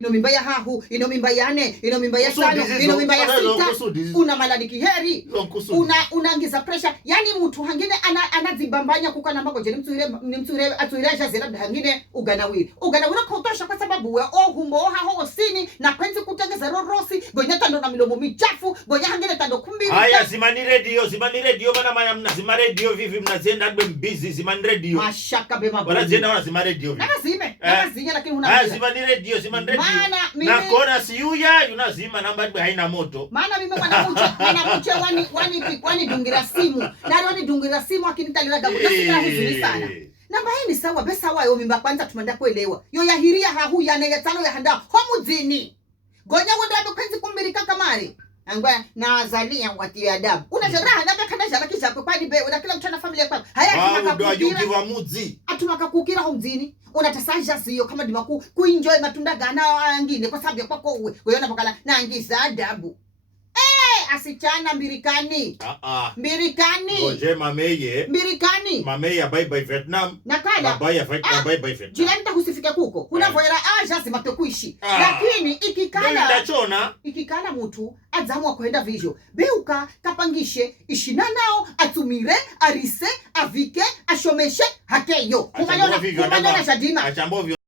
ino mimba ya hahu, ino mimba ya ne, ino mimba ya tano, ino mimba ya sita. Una maladiki heri, unaangiza pressure. Yani mtu hangine anazibambanya kukana magoje ni mtsure atuiresha zira hangine uganawiri kutosha kwa sababu we humbo haho osini na kwenzi kutengeza rorosi gonya tando na milomo michafu gonya hangine tando kumbiri. Haya zimani radio bana maya mnazima radio vivi mnazienda be busy zimani radio. Mashaka be mabu. Wanazienda wanazima radio vivi. Nakazinya lakini huna. Haya zimani radio. Na kona si yuya yunazima namba haina moto. Maana mimi wanamuche wani dungira simu. Nari wani dungira simu akinitalira gabu. Nasika huzuni sana. Namba hii ni sawa besa wayo mimba kwanza tumenda kuelewa. Yo yahiria hahu ya tano ya handa homu zini. Gonya wanda kwenzi kumbirika kamari. Angwa na azalia wati adabu. Unajaraha na kana jara kisha kwa ni be una kila mtu na familia kwa. Haya tunakakukira muzi. Atunakakukira homzini. Unatasaja sio kama dimaku kuenjoy matunda gana angine kwa sababu kwako uwe. Wewe unapokala na angiza adabu. Asichana mbirikani. Mbirikani. Ngoje mameye. Mbirikani. Mameye bye bye Vietnam. Nakala. Bye bye Vietnam. Jilanta husifika kuko. Kuna voera lazima kuishi. Lakini ikikala mtu azamwa kwenda vizio. Beuka kapangishe ishina nao atumire arise avike ashomeshe hakeyo. Kumanyona shadima.